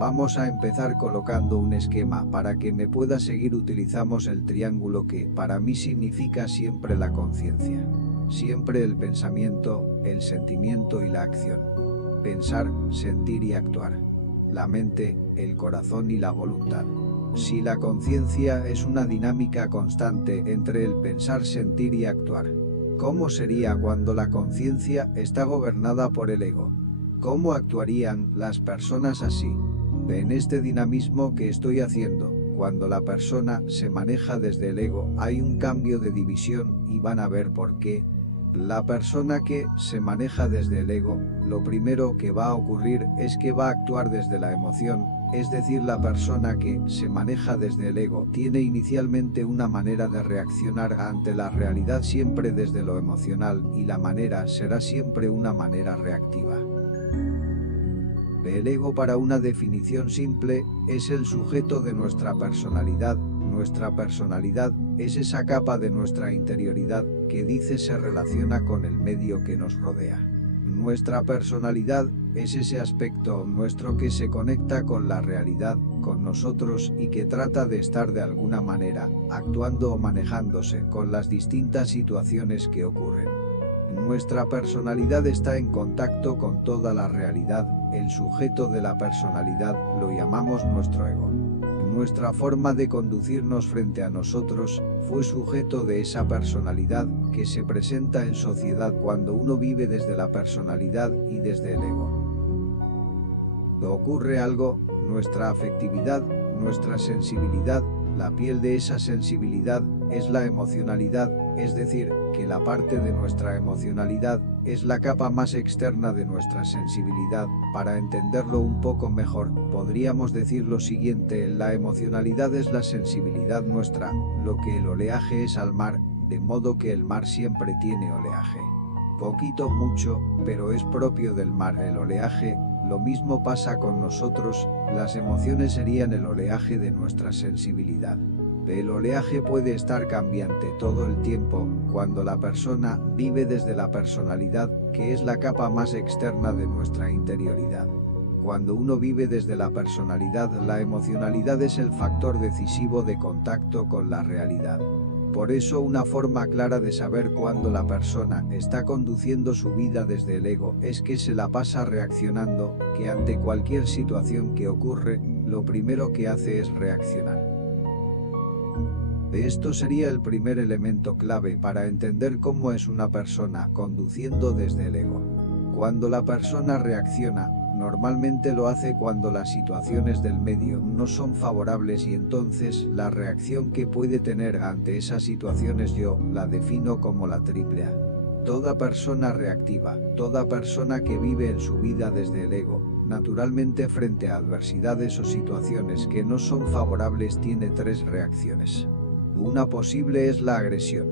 Vamos a empezar colocando un esquema para que me pueda seguir. Utilizamos el triángulo que para mí significa siempre la conciencia. Siempre el pensamiento, el sentimiento y la acción. Pensar, sentir y actuar. La mente, el corazón y la voluntad. Si la conciencia es una dinámica constante entre el pensar, sentir y actuar, ¿cómo sería cuando la conciencia está gobernada por el ego? ¿Cómo actuarían las personas así? En este dinamismo que estoy haciendo, cuando la persona se maneja desde el ego, hay un cambio de división y van a ver por qué. La persona que se maneja desde el ego, lo primero que va a ocurrir es que va a actuar desde la emoción, es decir, la persona que se maneja desde el ego tiene inicialmente una manera de reaccionar ante la realidad siempre desde lo emocional y la manera será siempre una manera reactiva. El ego, para una definición simple, es el sujeto de nuestra personalidad. Nuestra personalidad es esa capa de nuestra interioridad que dice se relaciona con el medio que nos rodea. Nuestra personalidad es ese aspecto nuestro que se conecta con la realidad, con nosotros y que trata de estar de alguna manera, actuando o manejándose con las distintas situaciones que ocurren. Nuestra personalidad está en contacto con toda la realidad, el sujeto de la personalidad lo llamamos nuestro ego. Nuestra forma de conducirnos frente a nosotros fue sujeto de esa personalidad que se presenta en sociedad cuando uno vive desde la personalidad y desde el ego. Ocurre algo, nuestra afectividad, nuestra sensibilidad, la piel de esa sensibilidad es la emocionalidad, es decir, que la parte de nuestra emocionalidad es la capa más externa de nuestra sensibilidad. Para entenderlo un poco mejor, podríamos decir lo siguiente: la emocionalidad es la sensibilidad nuestra, lo que el oleaje es al mar, de modo que el mar siempre tiene oleaje. Poquito, mucho, pero es propio del mar el oleaje. Lo mismo pasa con nosotros, las emociones serían el oleaje de nuestra sensibilidad. El oleaje puede estar cambiante todo el tiempo, cuando la persona vive desde la personalidad, que es la capa más externa de nuestra interioridad. Cuando uno vive desde la personalidad, la emocionalidad es el factor decisivo de contacto con la realidad. Por eso una forma clara de saber cuándo la persona está conduciendo su vida desde el ego es que se la pasa reaccionando, que ante cualquier situación que ocurre, lo primero que hace es reaccionar. Esto sería el primer elemento clave para entender cómo es una persona conduciendo desde el ego. Cuando la persona reacciona, normalmente lo hace cuando las situaciones del medio no son favorables y entonces la reacción que puede tener ante esas situaciones yo la defino como la triple A. Toda persona reactiva, toda persona que vive en su vida desde el ego, naturalmente frente a adversidades o situaciones que no son favorables tiene tres reacciones. Una posible es la agresión.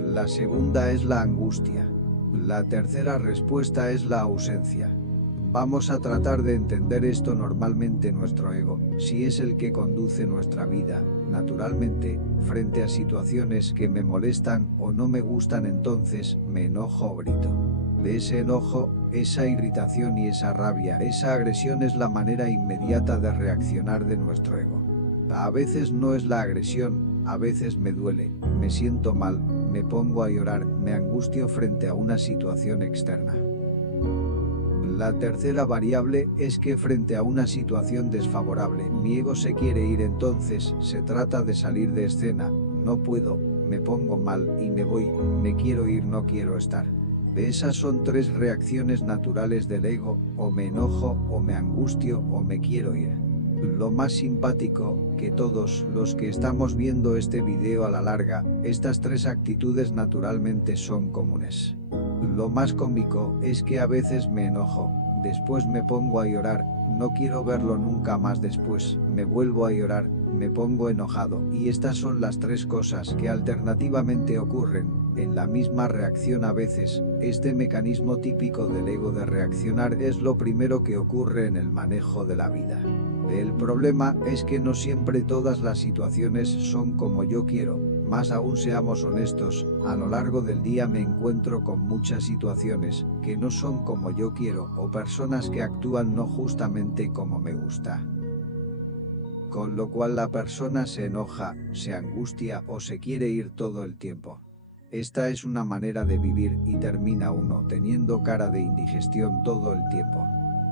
La segunda es la angustia. La tercera respuesta es la ausencia. Vamos a tratar de entender esto. Normalmente nuestro ego, si es el que conduce nuestra vida, naturalmente, frente a situaciones que me molestan o no me gustan, entonces me enojo o grito. De ese enojo, esa irritación y esa rabia, esa agresión es la manera inmediata de reaccionar de nuestro ego. A veces no es la agresión, a veces me duele, me siento mal, me pongo a llorar, me angustio frente a una situación externa. La tercera variable es que frente a una situación desfavorable, mi ego se quiere ir, entonces se trata de salir de escena, no puedo, me pongo mal y me voy, me quiero ir, no quiero estar. Esas son tres reacciones naturales del ego: o me enojo, o me angustio, o me quiero ir. Lo más simpático, que todos los que estamos viendo este video a la larga, estas tres actitudes naturalmente son comunes. Lo más cómico es que a veces me enojo, después me pongo a llorar, no quiero verlo nunca más, después me vuelvo a llorar, me pongo enojado, y estas son las tres cosas que alternativamente ocurren en la misma reacción a veces. Este mecanismo típico del ego de reaccionar es lo primero que ocurre en el manejo de la vida. El problema es que no siempre todas las situaciones son como yo quiero. Más aún, seamos honestos, a lo largo del día me encuentro con muchas situaciones que no son como yo quiero o personas que actúan no justamente como me gusta. con lo cual la persona se enoja, se angustia o se quiere ir todo el tiempo. Esta es una manera de vivir y termina uno teniendo cara de indigestión todo el tiempo.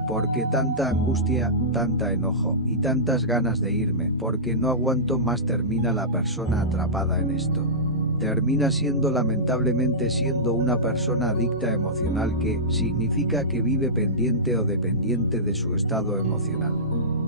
Porque tanta angustia, tanta enojo y tantas ganas de irme porque no aguanto más, termina la persona atrapada en esto. Termina lamentablemente siendo una persona adicta emocional, que significa que vive pendiente o dependiente de su estado emocional.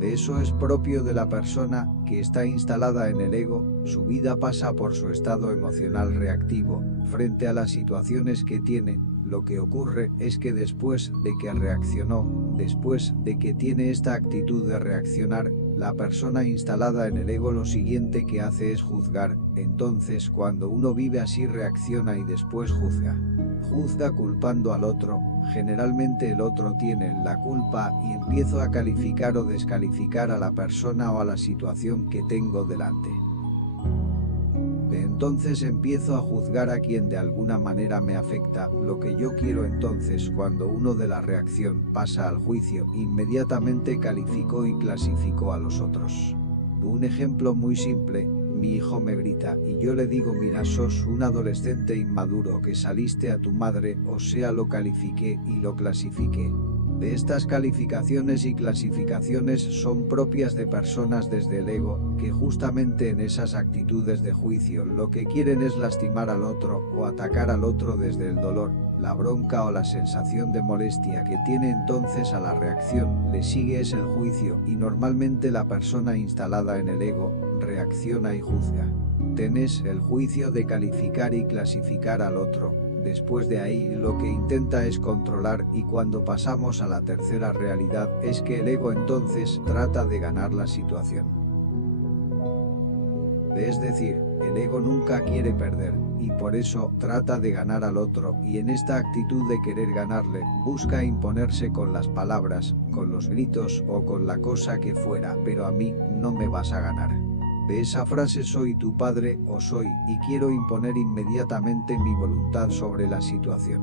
Eso es propio de la persona que está instalada en el ego. Su vida pasa por su estado emocional reactivo frente a las situaciones que tiene. Lo que ocurre es que después de que reaccionó, después de que tiene esta actitud de reaccionar, la persona instalada en el ego lo siguiente que hace es juzgar. Entonces, cuando uno vive así, reacciona y después juzga. Juzga culpando al otro. Generalmente el otro tiene la culpa y empiezo a calificar o descalificar a la persona o a la situación que tengo delante. Entonces empiezo a juzgar a quien de alguna manera me afecta, lo que yo quiero. Entonces, cuando uno de la reacción pasa al juicio, inmediatamente calificó y clasificó a los otros. Un ejemplo muy simple: mi hijo me grita y yo le digo: mira, sos un adolescente inmaduro que saliste a tu madre, o sea, lo califiqué y lo clasifiqué. De estas calificaciones y clasificaciones son propias de personas desde el ego, que justamente en esas actitudes de juicio lo que quieren es lastimar al otro o atacar al otro desde el dolor, la bronca o la sensación de molestia que tiene. Entonces a la reacción le sigue es el juicio, y normalmente la persona instalada en el ego reacciona y juzga. Tenés el juicio de calificar y clasificar al otro. Después de ahí lo que intenta es controlar, y cuando pasamos a la tercera realidad es que el ego entonces trata de ganar la situación. Es decir, el ego nunca quiere perder, y por eso trata de ganar al otro, y en esta actitud de querer ganarle, busca imponerse con las palabras, con los gritos o con la cosa que fuera: pero a mí no me vas a ganar. De esa frase soy tu padre o soy, y quiero imponer inmediatamente mi voluntad sobre la situación.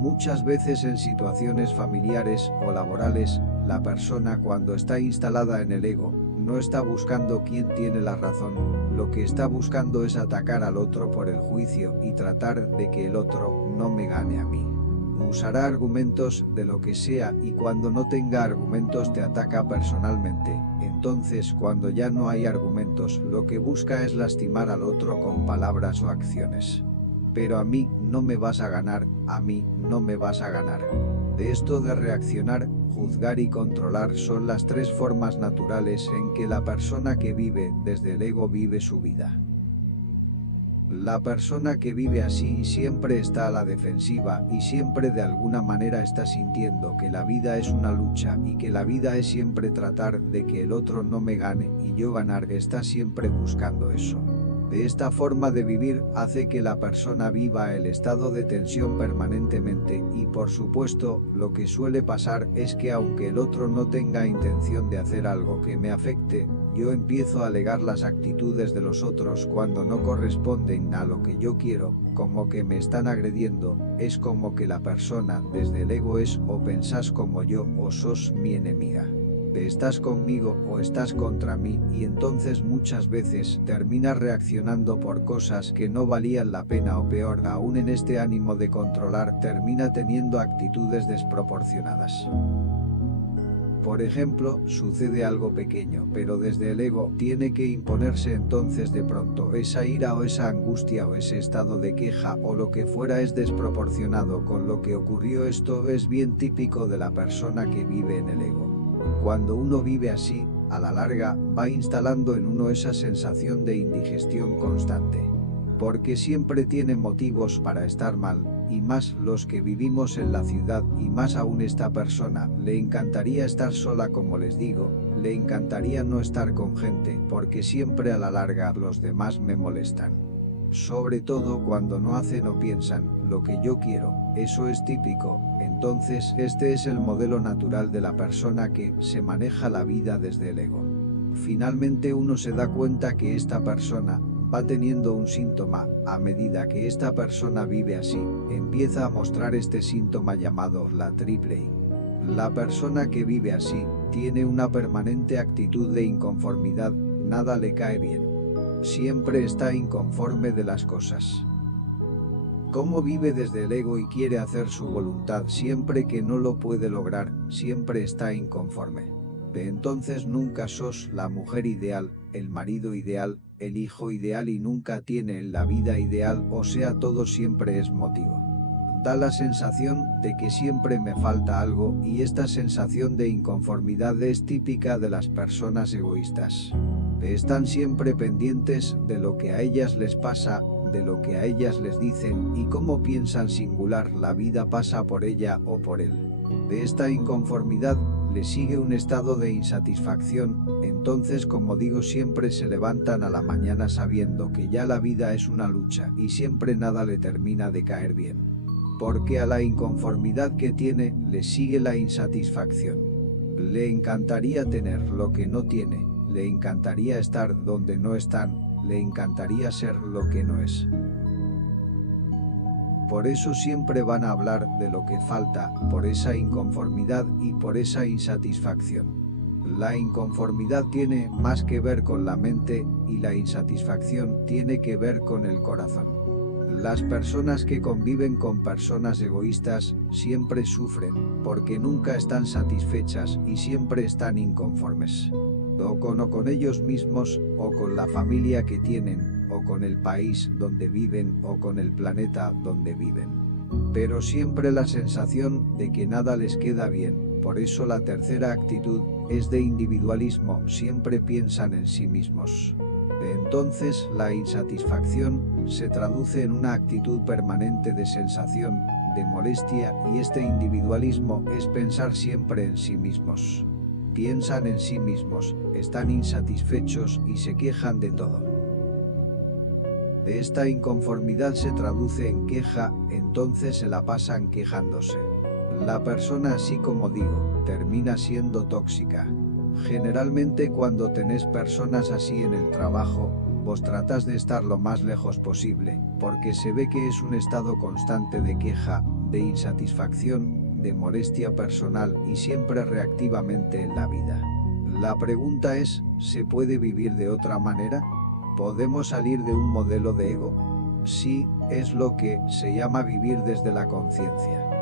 Muchas veces en situaciones familiares o laborales, la persona cuando está instalada en el ego, no está buscando quién tiene la razón, lo que está buscando es atacar al otro por el juicio y tratar de que el otro no me gane a mí. Usará argumentos de lo que sea, y cuando no tenga argumentos te ataca personalmente. Entonces, cuando ya no hay argumentos, lo que busca es lastimar al otro con palabras o acciones. Pero a mí no me vas a ganar, a mí no me vas a ganar. De esto de reaccionar, juzgar y controlar son las tres formas naturales en que la persona que vive desde el ego vive su vida. La persona que vive así siempre está a la defensiva y siempre de alguna manera está sintiendo que la vida es una lucha y que la vida es siempre tratar de que el otro no me gane y yo ganar. Está siempre buscando eso. De esta forma de vivir hace que la persona viva el estado de tensión permanentemente, y por supuesto, lo que suele pasar es que aunque el otro no tenga intención de hacer algo que me afecte, yo empiezo a alegar las actitudes de los otros cuando no corresponden a lo que yo quiero, como que me están agrediendo. Es como que la persona desde el ego es: o pensás como yo o sos mi enemiga. Estás conmigo o estás contra mí, y entonces muchas veces termina reaccionando por cosas que no valían la pena, o peor aún, en este ánimo de controlar termina teniendo actitudes desproporcionadas. Por ejemplo, sucede algo pequeño, pero desde el ego tiene que imponerse. Entonces de pronto esa ira o esa angustia o ese estado de queja o lo que fuera es desproporcionado con lo que ocurrió. Esto es bien típico de la persona que vive en el ego. Cuando uno vive así, a la larga, va instalando en uno esa sensación de indigestión constante. Porque siempre tiene motivos para estar mal, y más los que vivimos en la ciudad, y más aún esta persona, le encantaría estar sola, como les digo, le encantaría no estar con gente, porque siempre a la larga los demás me molestan. Sobre todo cuando no hacen o piensan lo que yo quiero, eso es típico. Entonces este es el modelo natural de la persona que se maneja la vida desde el ego. Finalmente uno se da cuenta que esta persona va teniendo un síntoma. A medida que esta persona vive así, empieza a mostrar este síntoma llamado la triple I. La persona que vive así, tiene una permanente actitud de inconformidad, nada le cae bien. Siempre está inconforme de las cosas. Como vive desde el ego y quiere hacer su voluntad siempre que no lo puede lograr, siempre está inconforme. Entonces nunca sos la mujer ideal, el marido ideal, el hijo ideal y nunca tiene la vida ideal, o sea, todo siempre es motivo. Da la sensación de que siempre me falta algo y esta sensación de inconformidad es típica de las personas egoístas. Están siempre pendientes de lo que a ellas les pasa, de lo que a ellas les dicen y cómo piensan singular la vida pasa por ella o por él. De esta inconformidad le sigue un estado de insatisfacción, entonces como digo siempre se levantan a la mañana sabiendo que ya la vida es una lucha y siempre nada le termina de caer bien. Porque a la inconformidad que tiene le sigue la insatisfacción. Le encantaría tener lo que no tiene, le encantaría estar donde no están, le encantaría ser lo que no es. Por eso siempre van a hablar de lo que falta, por esa inconformidad y por esa insatisfacción. La inconformidad tiene más que ver con la mente y la insatisfacción tiene que ver con el corazón. Las personas que conviven con personas egoístas siempre sufren porque nunca están satisfechas y siempre están inconformes. O con ellos mismos, o con la familia que tienen, o con el país donde viven, o con el planeta donde viven. Pero siempre la sensación de que nada les queda bien, por eso la tercera actitud es de individualismo, siempre piensan en sí mismos. Entonces la insatisfacción se traduce en una actitud permanente de sensación, de molestia y este individualismo es pensar siempre en sí mismos. Piensan en sí mismos, están insatisfechos y se quejan de todo. De esta inconformidad se traduce en queja, entonces se la pasan quejándose. La persona así como digo, termina siendo tóxica. Generalmente cuando tenés personas así en el trabajo, vos tratás de estar lo más lejos posible, porque se ve que es un estado constante de queja, de insatisfacción, de molestia personal y siempre reactivamente en la vida. La pregunta es, ¿se puede vivir de otra manera? ¿Podemos salir de un modelo de ego? Sí, es lo que se llama vivir desde la conciencia.